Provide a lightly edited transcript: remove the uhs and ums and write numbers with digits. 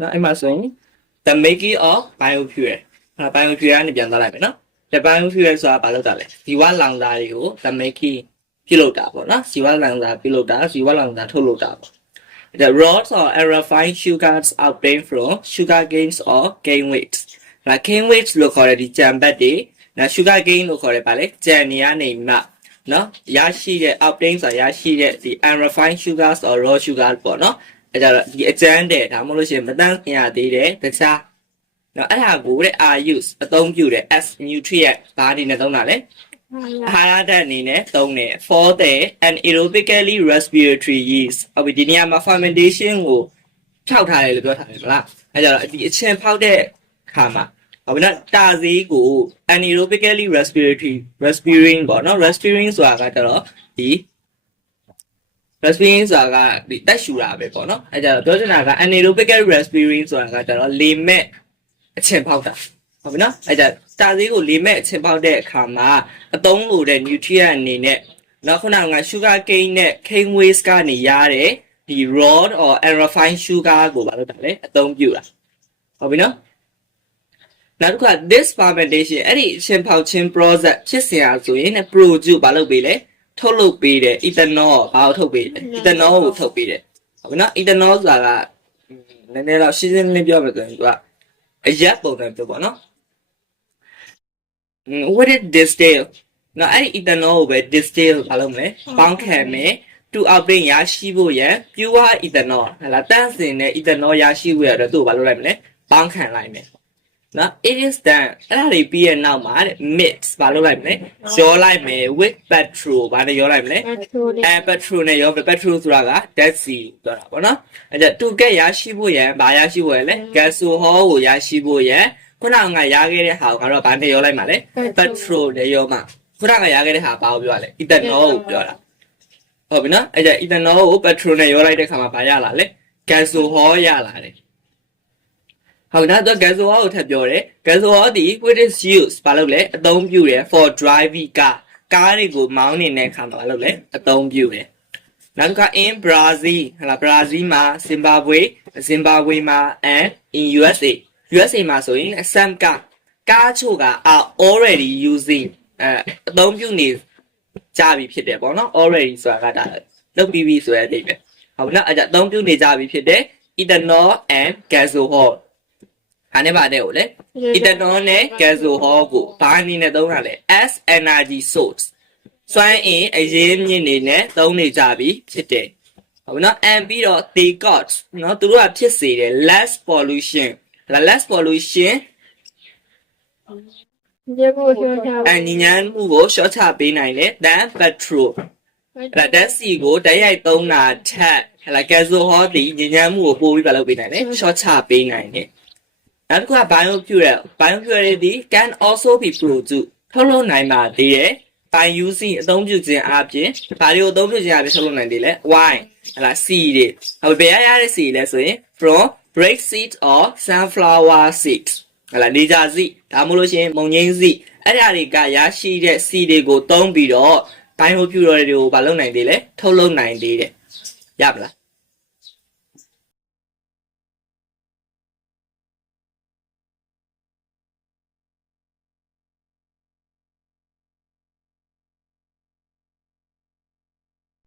နော်အဲ့မှာဆိုရင် the making of biofuel biofuel ကနေပြန်သွားလိုက်မယ်နော် the biofuel ဆိုတာဘာလို့တာလဲဇီဝလောင်စာတွေကို the making ပြုလုပ်တာပေါ့နော်ဇီဝလောင်စာပြုလုပ်တာဇီဝလောင်စာထုတ်လုပ်တာပေါ့ the raws or refined sugars obtained from sugar canes or cane weights cane weights လို့ခေါ်တဲ့ဒီကြံပတ်တွေနော် sugar cane လို့ခေါ်တဲ့ဗာလဲကြံနေရနေမှနော်ရရှိတဲ့ obtained ဆိုတာရရှိတဲ့ဒီ unrefined sugars or raw sugars ပေါ့နော်အဲ့ဒါဒီအကျန်းတဲ့ဒါမှမဟုတ်လို့ရှိရင်မတန်းရသေးတဲ့တခြားနော်အဲ့ဒါကိုတဲ့ are use အသုံးပြုတဲ့ as nutrient ဘာအနေနဲ့သုံးတာလဲအာဟာရဓာတ်အနေနဲ့သုံးတယ် for the anaerobically respiratory yeast ဟုတ်ပြီဒီနေရာမှာ fermentation ကိုဖြောက်ထားတယ်လို့ပြောထားတယ်မလားအဲ့ကြတော့ဒီအချင်းဖောက်တဲ့ခါမှာဟုတ်ပြီနော်တာဈေးကို anaerobically respiring ပေါ့နော် respiring ဆိုတာကကြတော့ဒီ respiring ဆိုတာကဒီတက်ရှူတာပဲပေါ့နော်အဲ့ကြတော့ပြောချင်တာက anaerobically respiring ဆိုတာကကြတော့လေမဲ့အချင်းဖောက်တာဟုတ်ပြီနော်အဲ့ကြတာဈေးကိုလေမဲ့အချင်းဖောက်တဲ့အခါမှာအသုံးလို့တဲ့ nutrient အနေနဲ့နောက်ခုနက sugar cane နဲ့ cane waste ကနေရတဲ့ဒီ raw or unrefined sugar ကိုဘာလို့တာလဲအသုံးပြုတာဟုတ်ပြီနော်နောက်တစ်ခါ this fermentation အဲ့ဒီအချင်းဖောက်ခြင်း process ဖြစ်စဉ်အားဆိုရင် produce ဘာလုပ်ပေးလဲထုတ်လုပ်ပေးတယ် ethanol ဘာကိုထုတ်ပေးလဲ ethanol ကိုထုတ်ပေးတယ်ဟုတ်ပြီနော် ethanol ဆိုတာကနည်းနည်းတော့ရှင်းရှင်းလင်းပြောမယ်ဆိုရင်သူကအရက်ပုံစံပြောပေါ့နော်what is distill နော်အဲ့ဒီ ethanol ကိုပဲ distill ဘာလုပ်မလဲပေါင်းခံမယ်to obtain ရရှိဖို့ရန် pure ethanol ဟလာတန့်စင်တဲ့ ethanol ရရှိဖို့ရတော့သူ့ကိုဘာလုပ်လိုက်မလဲပေါင်းခံလိုက်မယ်နော် it is done အဲ့ဒါတွေပြီးရဲ့နောက်မှာတဲ့ mix ဘာလုပ်လိုက်မလဲရောလိုက်မယ် with petrol ဘာနဲ့ရောလိုက်မလဲpetrol နဲ့ရော petrol ဆိုတာက dead sea ပြောတာပေါ့နော်အဲ့ဒါ to get ရရှိဖို့ရန်ဘာရရှိဖို့ရလဲ gasohol ကိုရရှိဖို့ရန်ခုနကငါရခဲ့တဲ့ဟာကိုငါတို့ဘာနဲ့ရောလိုက်မှာလဲ petrol နဲ့ရောမှာခုနကရခဲ့တဲ့ဟာဘာကိုပြောရလဲ ethanol ကိုပြောတာဟုတ်ပြီနော်အဲ့ဒါ ethanol ကို petrol နဲ့ရောလိုက်တဲ့ခါမှာဘာရလာလဲ gasohol ရလာတယ်ဟုတ်ဒါတော့ gasohol ကိုထပ်ပြောတယ် gasohol ဒီ which is used ဘာလို့လဲအသုံးပြုတယ် for driving car ကားတွေကိုမောင်းနေတဲ့အခါမှာဘာလို့လဲအသုံးပြုတယ်နောက်တစ်ခါ in Brazil ဟလာ Brazil မှာ Zimbabwe မှာ and in USA မှာဆိုရင် someကားချို့က are already using အသုံးပြုနေကြပြီဖြစ်တယ်ပေါ့နော် already ဆိုတာကဒါလုပ်ပြီးပြီဆိုတဲ့အဓိပ္ပာယ်ဟုတ်ပြီနော်အဲ့ဒါအသုံးပြုနေကြပြီဖြစ်တယ် ethanol and gasoholဟာနဲ့ပါတယ်ကိုလေ ethanol နဲ့ gasohol ကိုဘာအနေနဲ့သုံးတာလဲ as energy source စွမ်းအင်အရင်းမြစ်နေနဲ့သုံးနေကြပြီဖြစ်တယ်ဟုတ်ပြီနော် and ပြီးတော့ they got နော်သူတို့ကဖြစ်စေတယ် less pollution and ညဉ့်မှုကိုရှော့ချပေးနိုင်တယ် than petrol အဲ့ဒါစီကိုတိုက်ရိုက်သုံးတာထက်ဟလာ gasohol ဒီညဉ့်မှုကိုပို့ပြီးပါလုပ်ပေးနိုင်တယ်ရှော့ချပေးနိုင်တယ်နောက်တစ်ခုက biofuel ဒီ can also be produced ထုတ်လုပ်နိုင်ပါသေးတယ် by using အသုံးပြုခြင်းအပြင်ဘာတွေကိုအသုံးပြုခြင်းအပြင်ထုတ်လုပ်နိုင်သေးလဲ wine ဟလာ seed တွေဟုတ်ဘယ်ရတဲ့ seed လဲဆိုရင် from rapeseed or sunflower seeds ဟလာနေကြစီဒါမှမဟုတ်လို့ရှိရင်မုံငိမ့်စီအဲ့ဒါတွေကရရှိတဲ့ seed တွေကိုသုံးပြီးတော့ biofuel တွေကိုဘာလုပ်နိုင်သေးလဲထုတ်လုပ်နိုင်သေးတယ်ရပါလား